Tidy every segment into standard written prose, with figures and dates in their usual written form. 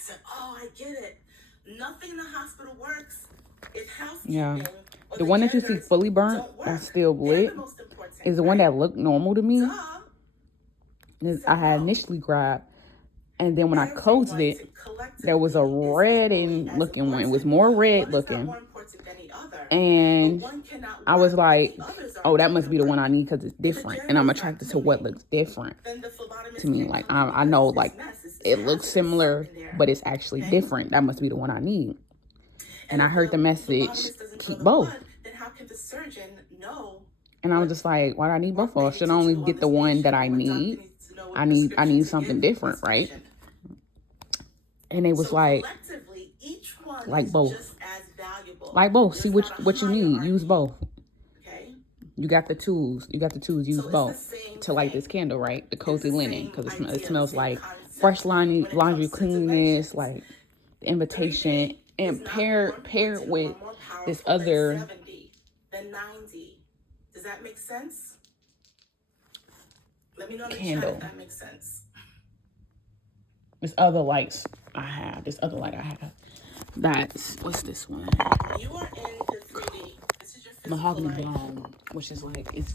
said, oh, I get it. Nothing in the hospital works. If housekeeping Yeah. The one that you see fully burnt that's still lit is the one that looked normal to me. I had initially grabbed, and then when I closed it, there was a red looking one. It was more red looking. And I was like, oh, that must be the one I need because it's different. And I'm attracted to what looks different to me. Like, I know, like, it looks similar, but it's actually different. That must be the one I need. And I heard the message, keep both. And I was just like, why do I need both of them? Should I only get the one that I need? I need something different, right? And it was like both. Like both. See what you need. Use both. You got the tools. Use both to light this candle, right? The cozy linen, because it smells like fresh laundry cleanness, like the invitation, and paired with this other. Then 90. Does that make sense? Let me know in the chat if that makes sense. This other light I have. That's, what's this one? You are in the 3D. This is your mahogany blonde, which is like, it's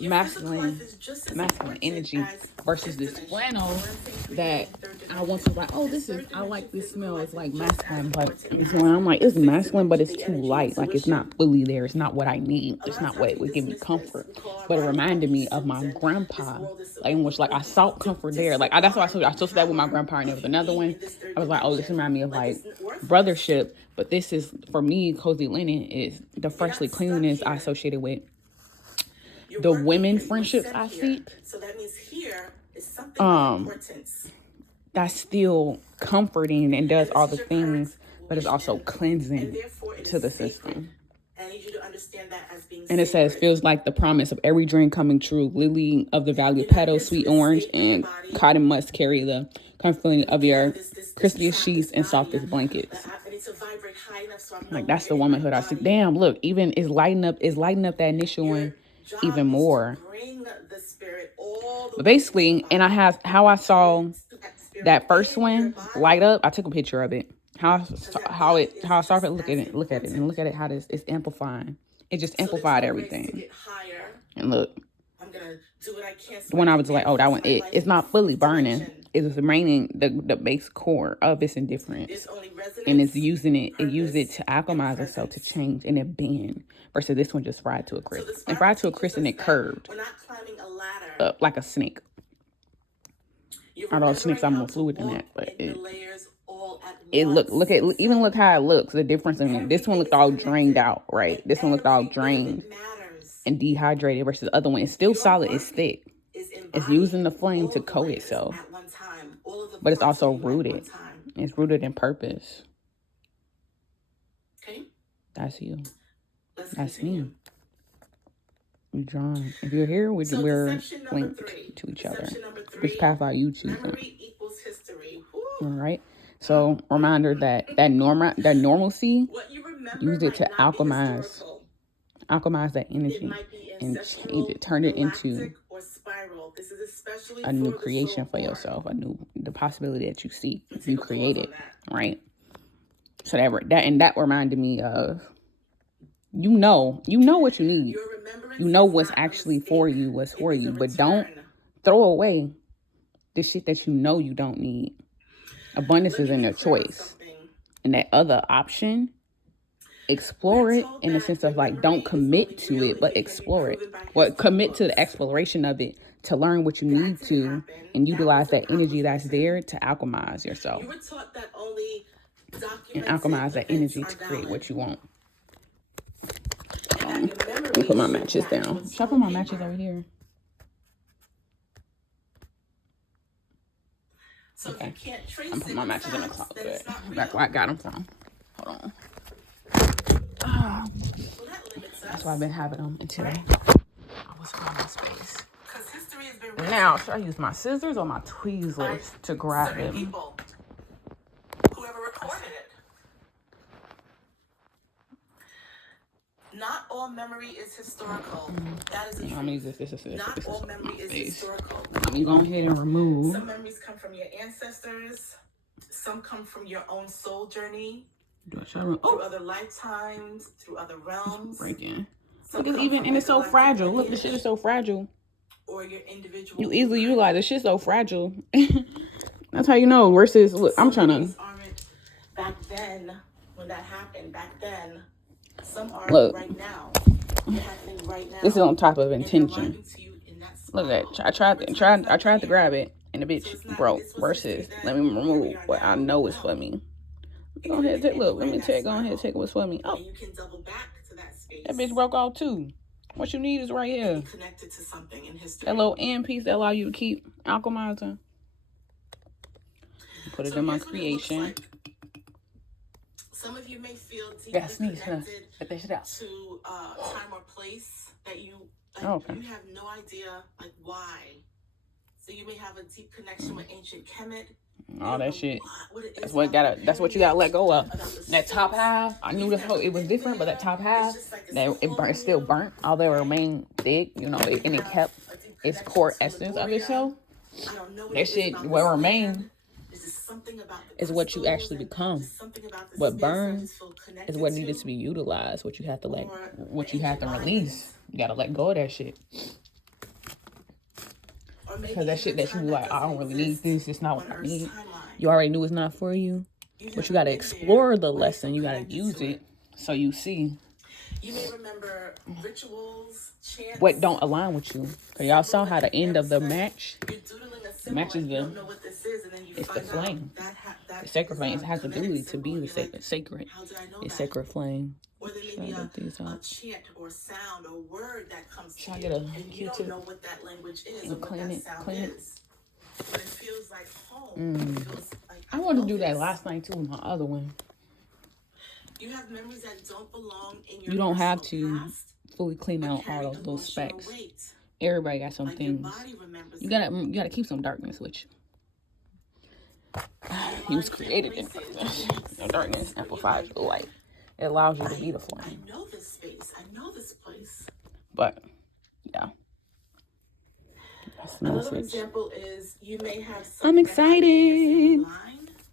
masculine energy versus this flannel that I want to like, oh, I like this smell. It's like masculine, but this one I'm like, it's masculine, but it's too light. Like, it's not fully there. It's not what I need. It's not what would give me comfort. But it reminded me of my grandpa, like, in which, like, I sought comfort there. Like, that's why I associated that with my grandpa. And there was another one. I was like, oh, this reminds me of like brothership. But this is, for me, cozy linen is the freshly cleanliness I associated with the women friendships I seek. So that means here is something of importance. That's still comforting and does all the things, but it's also cleansing to the system. And it says, feels like the promise of every dream coming true. Lily of the valley of petals, sweet orange, and cotton must carry the comforting of your crispiest sheets and softest blankets. Like, that's the womanhood I see. Damn, look, even is lighting up that initial one even more. But basically, and I have how I saw that first one light up. I took a picture of it. How I saw it. Look at it. How this is amplifying. It just amplified everything. And look, when I was like, oh, that one, it's not fully burning. It's remaining the base core of its indifference, and it's using it. It used it to alchemize itself, to change, and it bend. Versus this one just fried to a crisp. And fried to a crisp, and it curved up like a snake. Although snakes are more fluid than that, but look how it looks. The difference in it. This one looked all drained out, right? This one looked all drained and dehydrated versus the other one. It's still solid. It's thick. It's using the flame to coat itself, but it's also rooted. It's rooted in purpose. Okay, that's you. That's me. We're drawn. If you're here, we're linked to each other. Which path are you choosing? All right. So reminder that normalcy, use it to alchemize that energy and change it, turn it into a new creation for yourself, the possibility that you seek, you create it, right? So that reminded me of, you know what you need. You know what's actually for you, but don't throw away the shit that you know you don't need. Abundance is in your choice. And that other option, explore it in the sense of like, don't commit to it, but explore it. Well, commit to the exploration of it to learn what you need to and utilize that energy that's there to alchemize yourself. And alchemize that energy to create what you want. Let me put my matches down. Should I put my matches over here? Okay. I'm putting my matches in the closet. Back where I got them from. Hold on. That's why I've been having them until I was in my space. Now, should I use my scissors or my tweezers to grab them? Whoever recorded it. Not all memory is historical. That is the truth. Not all memory is historical. Let me go ahead and remove. Some memories come from your ancestors. Some come from your own soul journey, through other lifetimes, through other realms. Breaking. Look, it's even, and it's so fragile. Look, the shit is so fragile. Or your individual. You easily utilize the shit's so fragile. That's how you know. Versus, look, I'm trying to. Back then, when that happened, some are look, right now. Happening right now. This is on top of intention. Look at that. I tried to grab it, and the bitch broke. Versus, let me remove what I know is for me. Go ahead, take look. Let me take. Go ahead, take what's for me. Oh, you can double back to that space. That bitch broke off too. What you need is right here. Connected to something in history. That little end piece that allow you to keep alchemizing. Put it in my creation. Some of you may feel deeply connected to time or place that you you have no idea why. So you may have a deep connection with ancient Kemet. All that shit. That's what you gotta let go of. That top half, I knew it was different, but that top half, it still burnt. Although it remained thick, and it kept its core essence of itself. That shit will remain. Is what you actually become. What burns is what needed to be utilized. What you have to what you have to release. You gotta let go of that shit. Because that shit that you like, I don't really need this. It's not what I need. You already knew it's not for you. But you gotta explore the lesson. You gotta use it so you see. You may remember rituals, chants. What don't align with you. Because y'all saw how the end of the match. The match is it's the flame. The sacred flame. It has the ability to be the sacred. It's sacred flame. Or there may be a chant or sound or word that comes to you, and you don't know what that language is or what that sound is. But it feels like home. It feels like I wanted to do that last night too with my other one. You have memories that don't belong in your You don't have past, to fully clean out all of those specks. Weight. Everybody got some things. You gotta keep some darkness with you. He was created in darkness. The darkness amplifies your light. It allows you to be the flame. I know this space. I know this place. But yeah. That's the Another message. example is you may have I'm excited.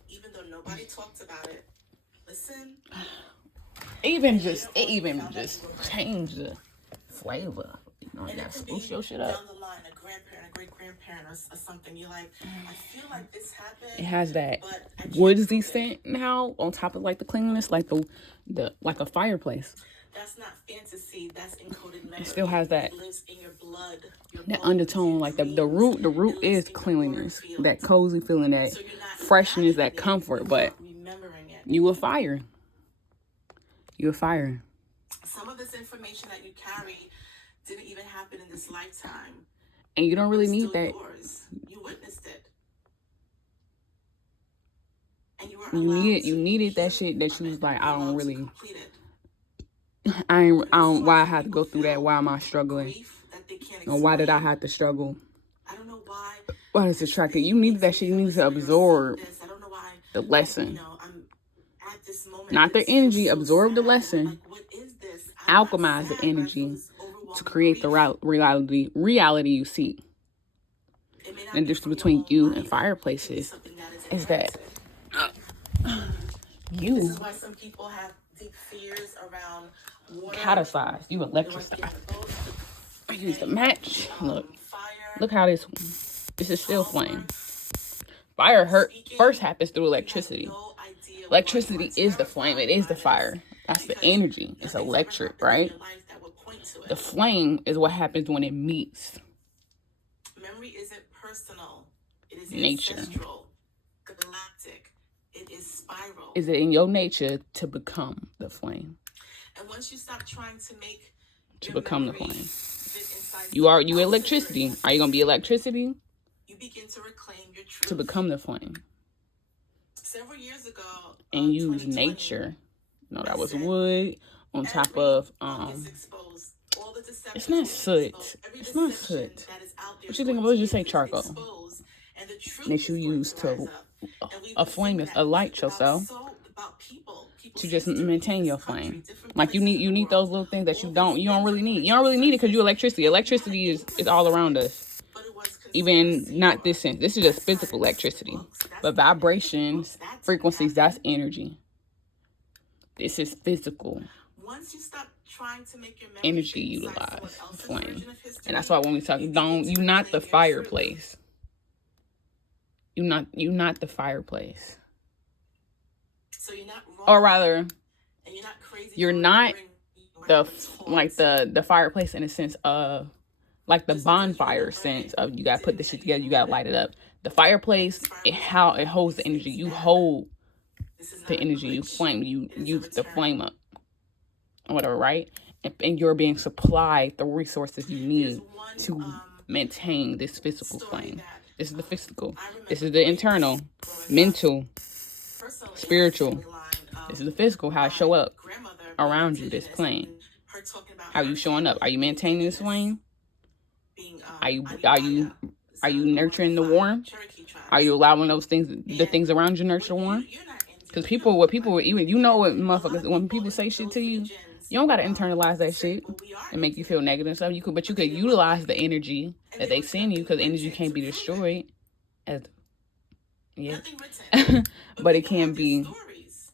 Even though nobody talks about it. Listen. It even just changed the flavor. You gotta spruce your shit up. Down the line, a grandparent, a great grandparent, or something. You're like, I feel like this happened. It has that woodsy scent now on top of the cleanliness, like a fireplace. That's not fantasy. That's encoded memory. It still has that. It lives in your blood. That undertone, the root is cleanliness, that cozy feeling, that freshness, that comfort. But you were fire. Some of this information that you carry didn't even happen in this lifetime. And you don't really need that. You witnessed it. And you needed that shit that you was like, I don't really. Why I had to go through that? Why am I struggling? Or why did I have to struggle? I don't know why. Why is it attractive? You needed that shit. You needed to absorb the lesson. Not their energy. Absorb the lesson. Alchemize the energy to create the reality you seek. And just between you and fireplaces is that you. This is why some people have deep fears around water. Catalyze. You electricity. I use the match. Look how this is still flame. Fire first happens through electricity. Electricity is the flame. It is the fire. That's the energy. It's electric, right? The flame is what happens when it meets. Memory isn't personal. It is nature. Ancestral, galactic. It is spiral. Is it in your nature to become the flame? And once you stop trying to become the flame, you electricity. Are you gonna be electricity? You begin to reclaim your truth. To become the flame. Several years ago. And use nature. No, that was wood on top of It's not soot. It's not soot. What you think? What would you say? Charcoal. That you use to a flame is a light yourself. To just maintain your flame. Like you need those little things that you don't really need. You don't really need it because you electricity. Electricity is all around us. even not this sense. This is just physical electricity. But vibrations, frequencies, that's energy. This is physical. Once you stop trying to make your energy utilize flame. And that's why when we talk, you're not the fireplace. You're not the fireplace. So you're not wrong. Or rather, and you're not crazy. You're not the fireplace in a sense of like the bonfire sense of you gotta put this shit together, you gotta light it up. The fireplace, it holds the energy. You hold the energy, you flame, you use the flame up. Or whatever, right? And you're being supplied the resources you need to maintain this physical flame. This is the physical. This is the internal, mental, spiritual. This is the physical, how I show up around you, this plane. How are you showing up? Are you maintaining this flame? Are you nurturing the warmth? Are you allowing those things, the things around you, nurture the warmth? Because what people even, you know what motherfuckers, when people say shit to you, you don't gotta internalize that shit and make you feel negative and stuff. But you could utilize the energy that they send you, because energy can't be destroyed. But it can be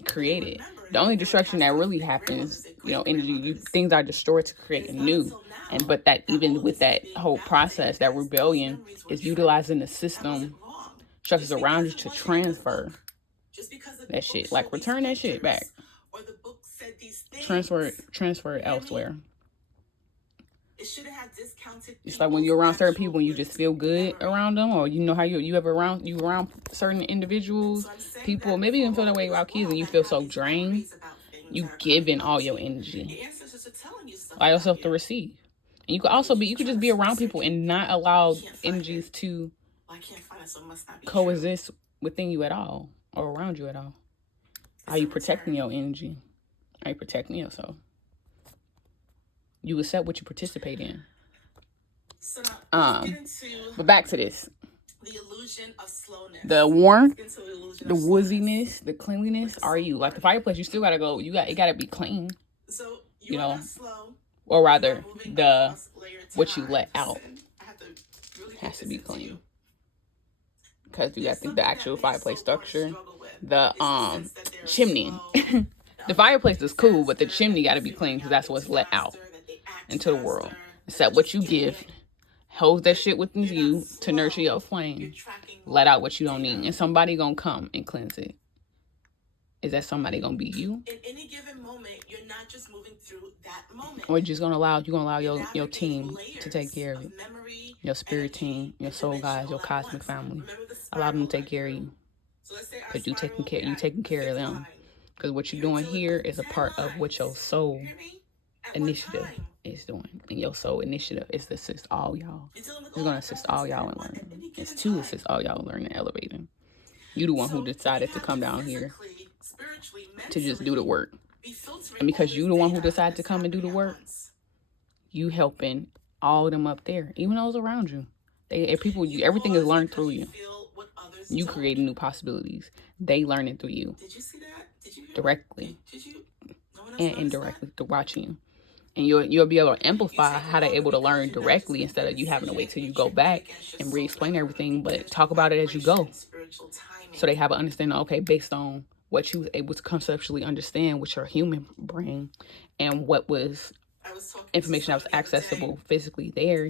created. The only destruction that really happens, energy, things are destroyed to create anew. But that even with that whole process, that rebellion is utilizing the system structures around you to transfer that shit. Like return that shit back. Transfer it elsewhere. It's like when you're around certain people and you just feel good around them, or how you ever around certain individuals, people, maybe even feel that way about kids, and you feel so drained. You giving all your energy. Allow yourself to receive. And you could just be around people and not allow energies to coexist within you at all or around you at all. Are you protecting your energy? Are you protecting yourself? You accept what you participate in. But back to this. The illusion of slowness. The warmth, the wooziness, the cleanliness. Are you like the fireplace? You still gotta go. It gotta be clean. So you know, slow, or rather, what you let out has to be clean. Because you got the actual fireplace structure, the chimney. The fireplace is cool, but the chimney got to be clean, because that's what's let out into the world. Except what you give, hold that shit within you to nurture your flame. Let out what you don't need, and somebody gonna come and cleanse it. Is that somebody gonna be you? In any given moment, you're not just moving through that moment. Or you're gonna allow your team to take care of you. Your spirit team, your soul guys, your cosmic family. Allow them to take care of you. Because you taking care of them. Because what you're doing here is a part of what your soul initiative is doing. And your soul initiative is to assist all y'all. It's going to assist all y'all in learning. It's to assist all y'all in learning and elevating. You the one who decided to come down here to just do the work. And because you the one who decided to come and do the work, you helping all of them up there, even those around you. Everything is learned through you. You creating new possibilities. They learning through you. Did you see that? Directly and indirectly through watching you. And you'll be able to amplify how they're able to learn directly, instead of you having to wait till you go back and re-explain everything, but talk about it as you go. So they have an understanding, okay, based on what you was able to conceptually understand with your human brain, and what was information that was accessible physically there.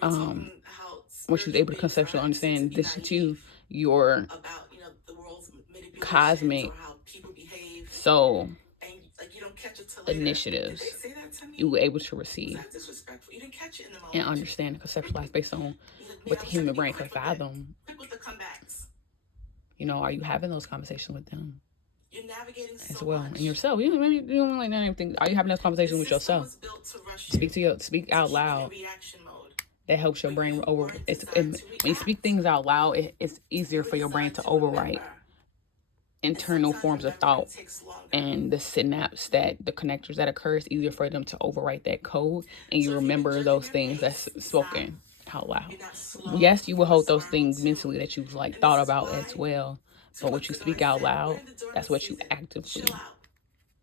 What you was able to conceptually understand, this to your cosmic soul initiatives, you were able to receive and understand and conceptualize based on what the human brain can fathom. Are you having those conversations with them as well? And yourself, maybe you don't like anything. Are you having those conversations with yourself? Speak out loud. That helps your brain when you speak things out loud, it's easier for your brain to overwrite internal forms of thought, and the synapse, the connectors that occur, it's easier for them to overwrite that code, and you remember those things that's spoken out loud. Yes, you will hold those things mentally that you've thought about as well, but what you speak out loud, that's what you actively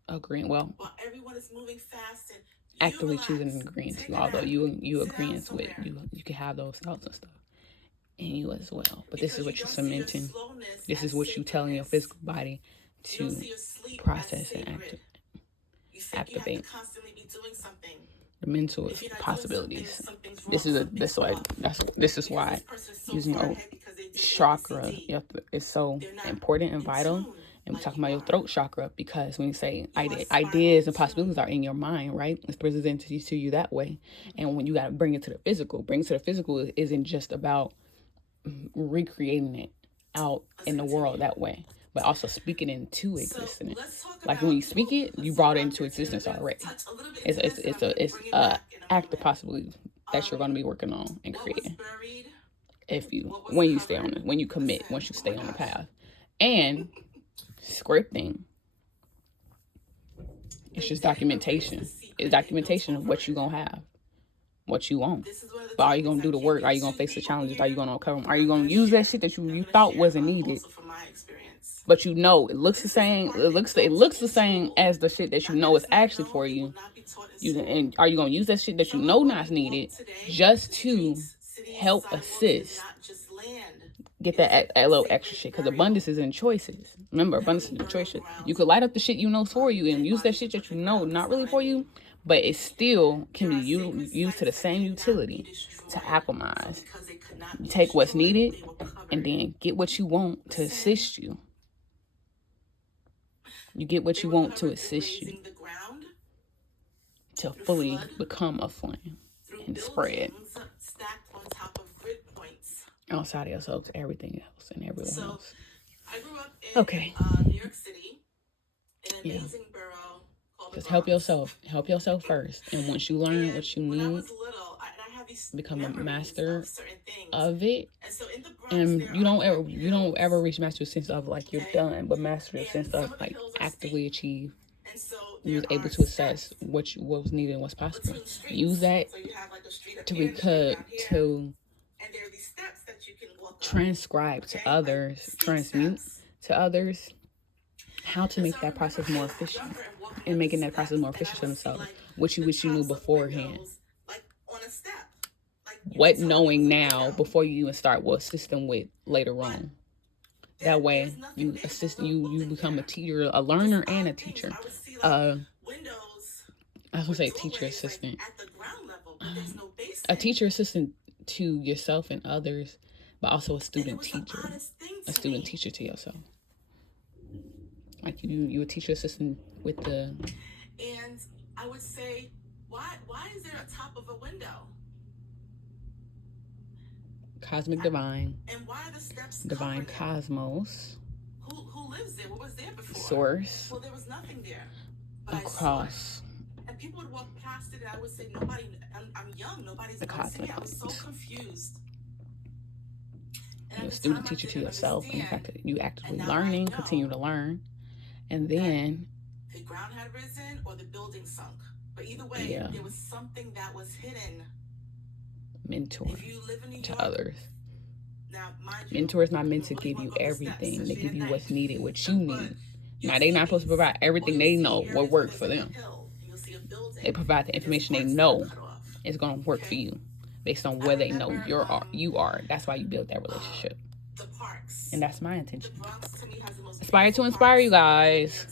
agreeing. Well, actively choosing and agreeing to, although you agreeing with you can have those thoughts and stuff. in you as well. But this is what you're cementing. This is what you telling your physical body to process and activate. The mental possibilities. This is why using your chakra is so important and vital. And we're talking about your throat chakra, because when you say ideas and possibilities are in your mind, right? It's presented to you that way. And when you got to bring it to the physical, isn't just about recreating it out in the world that way, but also speaking into existence. Like when you speak it, you brought it into existence already. It's a act of possibility that you're going to be working on and creating. When you stay on it, when you commit, once you stay on the path. And scripting, it's just documentation. It's documentation of what you're going to have, what you want. But are you going to do the work? Are you going to face the challenges? Are you going to overcome them? Are you going to use that shit that you thought wasn't needed, but you know it looks the same? It looks the same as the shit that you know is actually for you. And are you going to use that shit that you know not needed just to help assist? Get that little extra shit, because abundance is in choices. Remember, abundance is in choices. You could light up the shit you know is for you and use that shit that you know not really for you, but it still can be used to the same utility to alchemize. You take what's needed and then get what you want to assist you. You get what you want to assist you to fully become a flame and spread outside of yourself to everything else and everyone else. I grew up in New York City, in an amazing borough called the Just help yourself. Help yourself first. And once you learn what you need, become a master of it. And you don't ever reach master sense of like you're done, but master sense of like actively achieve. You was able to assess what was needed and what's possible. Use that to transcribe to others, transmute to others how to make that process more efficient, and making that process more efficient for themselves. What you wish you knew beforehand. What knowing now before you even start will assist them with later on. That way you become a teacher, a learner and a teacher. I was gonna say teacher assistant. A teacher assistant to yourself and others, but also a student teacher. A student teacher to yourself. Like you a teacher assistant with the. And I would say, why is there a top of a window? Cosmic divine. And why are the steps divine cosmos? Who lives there? What was there before? Source. Well, there was nothing there. A cross. And people would walk past it, and I would say, nobody. I'm young. Nobody's going to see me. I was so confused. You're a student teacher to yourself, and the fact that you actively learning, continue to learn, and then the ground had risen or the building sunk. But either way, there was something that was hidden. Mentor to others. Now, mentor is not meant to give you everything. They give you what's needed, what you need. Now, they're not supposed to provide everything. They know what works for them. They provide the information they know is going to work for you based on where they know you are. That's why you build that relationship. And that's my intention. Aspire to inspire you guys.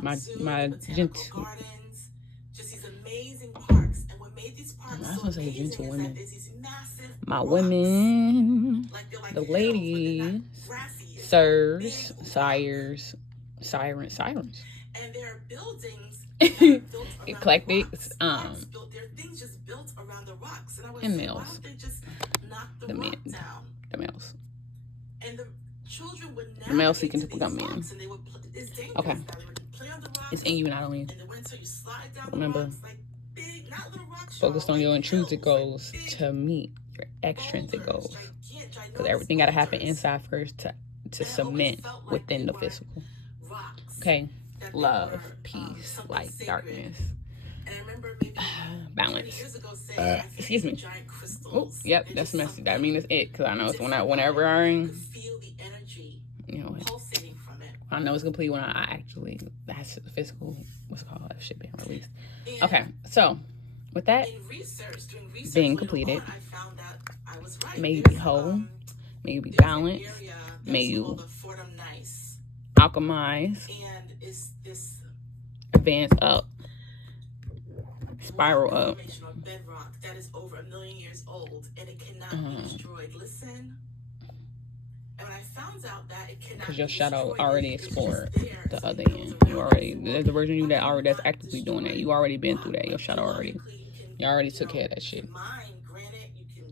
My gentle. I was going to say gentle women. My women, the ladies, sirs, sires, sirens. And there are buildings, eclectics, there are things just built around the rocks. And males. Why don't they just knock the rock down? The males. And the children would the males seeking to become men. Okay. It's in you, not only. Remember, focused on your intrinsic goals to meet your extrinsic goals. Because everything got to happen inside first to cement within the physical. Okay? Love, peace, light, darkness, balance. Excuse me. Oh, yep, that's messy. I mean, it's it. Because I know it's whenever I know it's complete when I actually, that's the physical, what's it called, that shit being released. Okay, so With that being completed, may you be whole, may you be balanced, may you alchemize, advance up, spiral up. Bedrock that is over 1 million years old and it cannot be destroyed. Listen. And when I found out that it cannot, because your shadow already explored the other end. You already, there's a version of you that already that's actively doing that. You already been through that. Your shadow you already took care of that shit.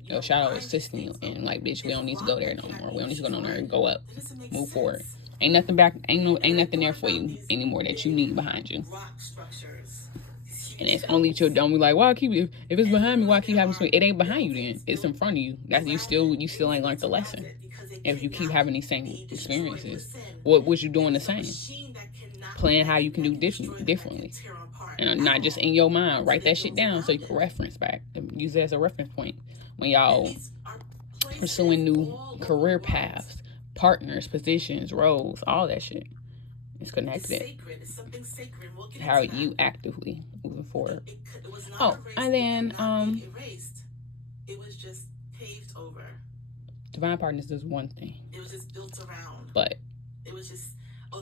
Your shadow is assisting you, and like, bitch, we don't need to go there no more. We don't need to go no more and go up, move forward. Ain't nothing back. Ain't nothing there for you anymore that you need behind you. And it's only to don't be like, well, I keep if it's behind me, why I keep having something? It ain't behind you then. It's in front of you. That's you still ain't learned the lesson. If you keep having these same experiences, what was you doing the same? Plan how you can do differently. And not just in your mind. Write that shit down so you can reference back. Use it as a reference point when y'all pursuing new career paths, partners, positions, roles, all that shit. It's connected. How you actively moving forward. And then it was just paved over. Divine partners is one thing. It was just built around. But it was just,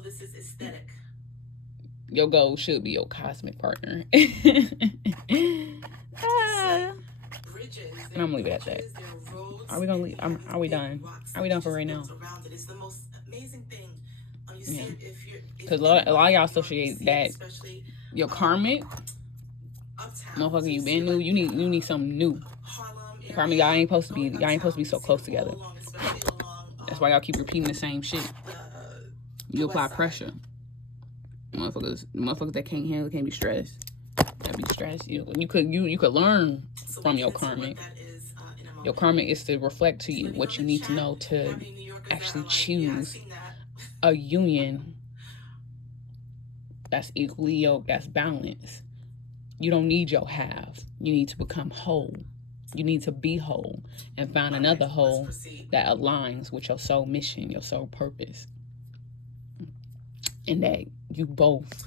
this is aesthetic. Your goal should be your cosmic partner. And I'm gonna leave it at that. Are we gonna leave? Are we done? Are we done for right now? It's the most amazing thing. Yeah. Because a lot of y'all associate that your karmic motherfucker you been new. You need something new. Karmic, y'all ain't supposed to be so close together. That's why y'all keep repeating the same shit. You apply pressure. Motherfuckers that can't handle, can't be stressed. Can't be stressed. You could learn from your karmic. Your karmic is to reflect to you what you need to know to actually choose a union that's equally yoked, that's balanced. You don't need your half. You need to become whole. You need to be whole and find another whole that aligns with your soul mission, your soul purpose. And that you both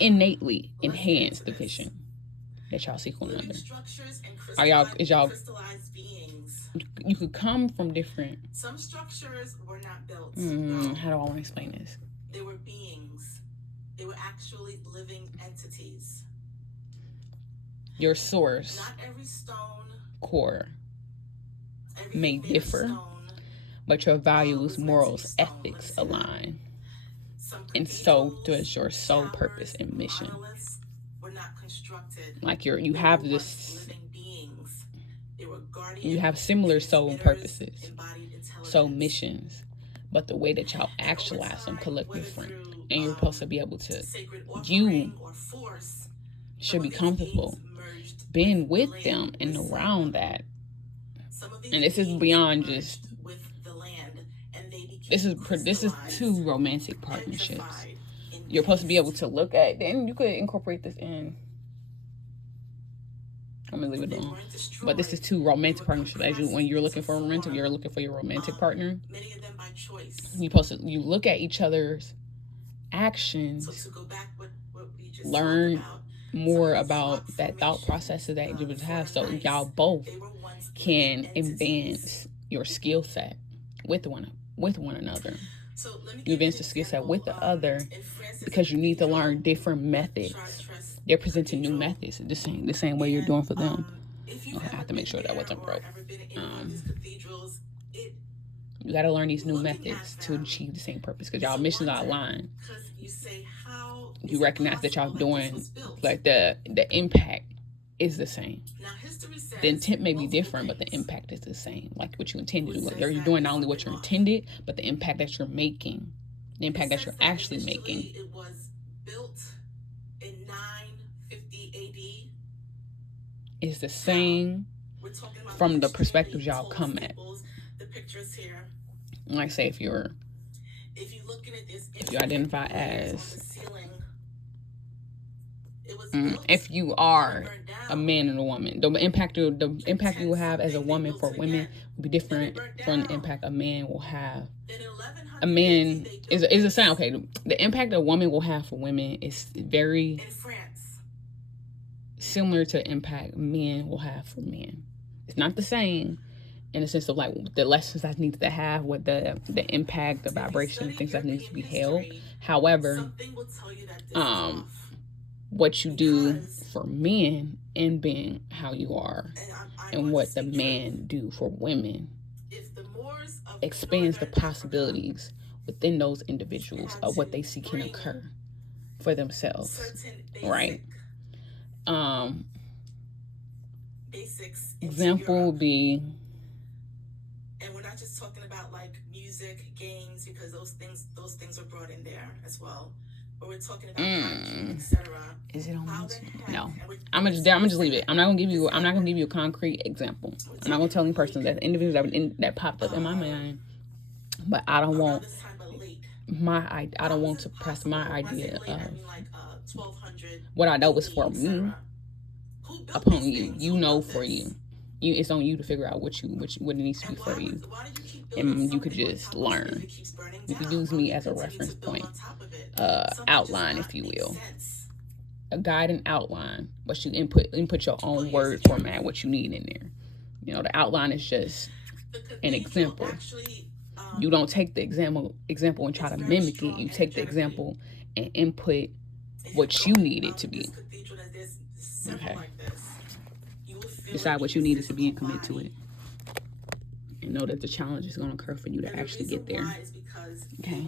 innately enhance the vision that y'all seek one another. You could come from different. Some structures were not built. How do I want to explain this? They were beings. They were actually living entities. Your source, not every stone, core may differ, but your values, morals, ethics align. And so does your soul purpose and mission. Like you have this, you have similar soul purposes, soul missions, but the way that y'all actualize them could look different. And you're supposed to be able to, you should be comfortable being with them and around that. And this is beyond just, this is two romantic partnerships. You're supposed to be able to look at, then you could incorporate this in. I'm gonna leave it alone. But this is two romantic partnerships. When you're looking for a romantic, you're looking for your romantic partner. You look at each other's actions, learn more about that thought process that you would have, so y'all both can advance your skill set with one another. You advance the skill set with the other because you need to learn different methods. They're presenting new methods the same way you're doing for them. Okay, I have to make sure that wasn't broke. You got to learn these new methods to achieve the same purpose because y'all missions are aligned. You recognize that y'all doing, like, the impact is the same. The intent may be different, but the impact is the same. Like what you intended to do. You're doing not only what you intended, but the impact that you're making. The impact that you're actually making. It was built in 950 AD. Is the same from the perspectives y'all come at. The pictures here. Like, say if you identify as, if you are a man and a woman, the impact you will have as a woman for women will be different from the impact a man will have. A man is the same. Okay, the impact a woman will have for women is very similar to impact men will have for men. It's not the same in the sense of like the lessons that needs to have, with the impact, the vibration, things that needs to be held. However, what you do for men in being how you are, and what the man do for women expands the possibilities within those individuals of what they see can occur for themselves, right? Example would be, and we're not just talking about like music, games, because those things are brought in there as well. But we're talking about hygiene, etc. Is it on music? No. I'm gonna just leave it. I'm not gonna give you a concrete example. I'm not gonna tell any person that individuals that popped up in my mind. But I don't want to press my idea of what I know is for me upon you. You know, for you. It's on you to figure out what it needs to be for you. And you could just learn. You could use me as a reference point. Outline, if you will. A guide and outline. But you input your own word format, what you need in there. You know, the outline is just an example. You don't take the example and try to mimic it. You take the example and input what you need it to be. Okay. Decide what you need it to be and commit to it. And know that the challenge is going to occur for you to actually get there. Okay.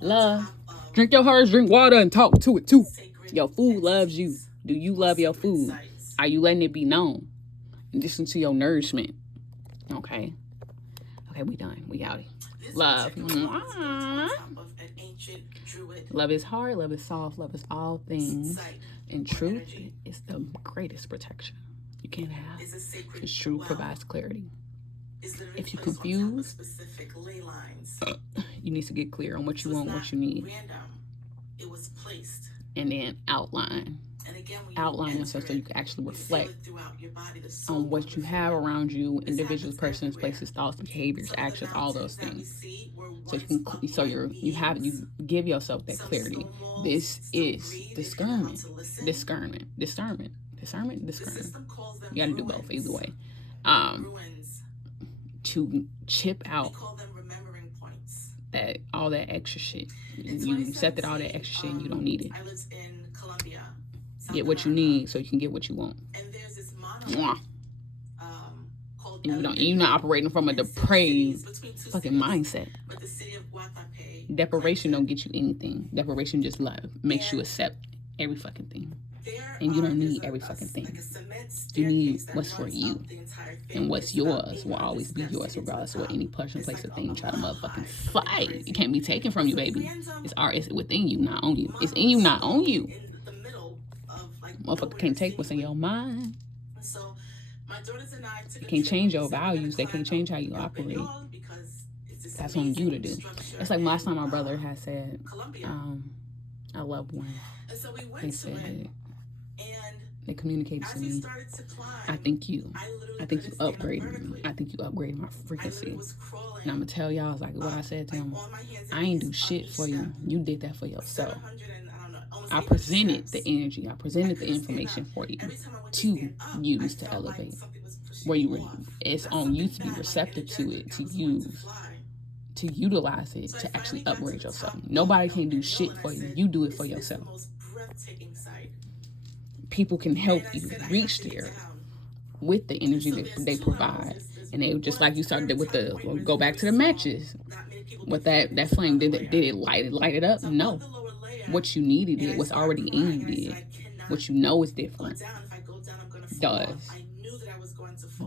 Love. Drink your heart, drink water, and talk to it too. Your food loves you. Do you love your food? Are you letting it be known? Listen to your nourishment. Okay. Okay, we done. We outie. Love. Love is hard. Love is soft. Love is all things. And truth is the greatest protection you can have. Because truth provides clarity. If you're confused, you need to get clear on what you want, what you need. And then outline yourself so you can actually reflect on what you have around you, individuals, persons, places, thoughts, behaviors, actions, all those things. So you give yourself that clarity. This is discernment. You got to do both either way. To chip out that all that extra shit. You accepted all that extra shit and you don't need it. Get what you need so you can get what you want. And there's this you're not operating from a depraved fucking mindset. Deprivation don't get you anything. Deprivation just makes you accept every fucking thing. And you don't need every fucking thing. You need what's for you. And what's yours will always be yours, regardless of what any person, place, or thing try to motherfucking fight. It can't be taken from you, baby. It's within you, not on you. It's in you, not on you. Motherfucker can't take what's in your mind. You can't change your values. They can't change how you operate. That's on you to do. It's like last time my brother had said, I love one. They said, they communicated to me, I think you upgraded me. I think you upgraded my frequency. And I'm going to tell y'all, like what I said to him, I ain't do shit for you. You did that for yourself. I presented the energy. I presented the information for you to use to elevate. It's on you to be receptive to it, to use, to utilize it, to actually upgrade yourself. Nobody can do shit for you. You do it for yourself. People can help you reach there with the energy that they provide. And they, just like you started with go back to the matches. With that flame, did it light it up? No. What you needed it, what's already in you did. What you know is different. Does.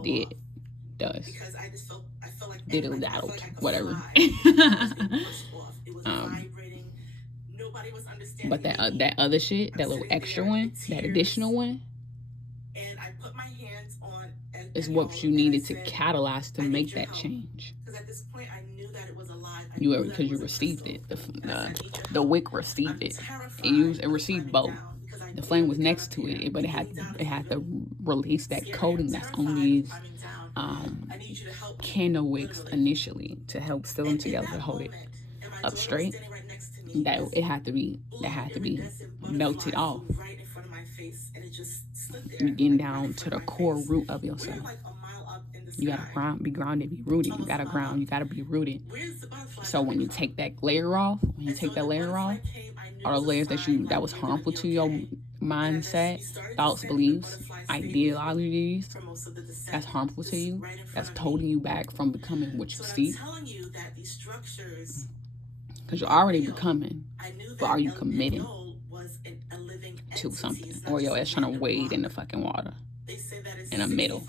Did. Does. Did it, that, okay, whatever. But that other shit, that little extra one, that additional one, is what you needed to catalyze to make that change. Because you received it. The wick received it. It received both. The flame was next to it, but it had to release that coating that's on these candle wicks initially to help seal them together to hold it up straight. That had to be melted off. face and it just stood there. You're getting down to the core root of yourself. We're like a mile up in the sky. You gotta be grounded, be rooted. You gotta ground, you gotta be rooted. So when you take that layer off, all the layers that was harmful to your mindset, thoughts, beliefs, ideologies, that's harmful to you, that's holding you back from becoming what you see. Because you're already becoming, but are you committing to something? Or your ass trying to wade in the fucking water in the middle.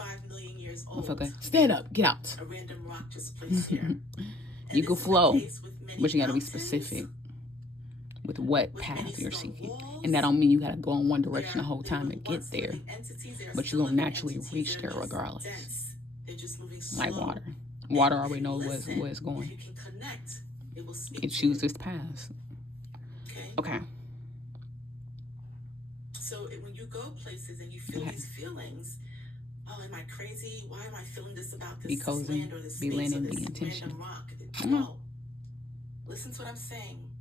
Okay, stand up, get out. You can flow, but you gotta be specific with what path you're seeking. And that don't mean you gotta go in one direction the whole time to get there, but you're gonna naturally reach there regardless. Like water. Water already knows where it's going. It chooses paths. Okay. So when you go places and you feel these feelings, oh, am I crazy? Why am I feeling this about this be cozy, land or this be space landing, or this be intentional. random rock? No. Listen to what I'm saying.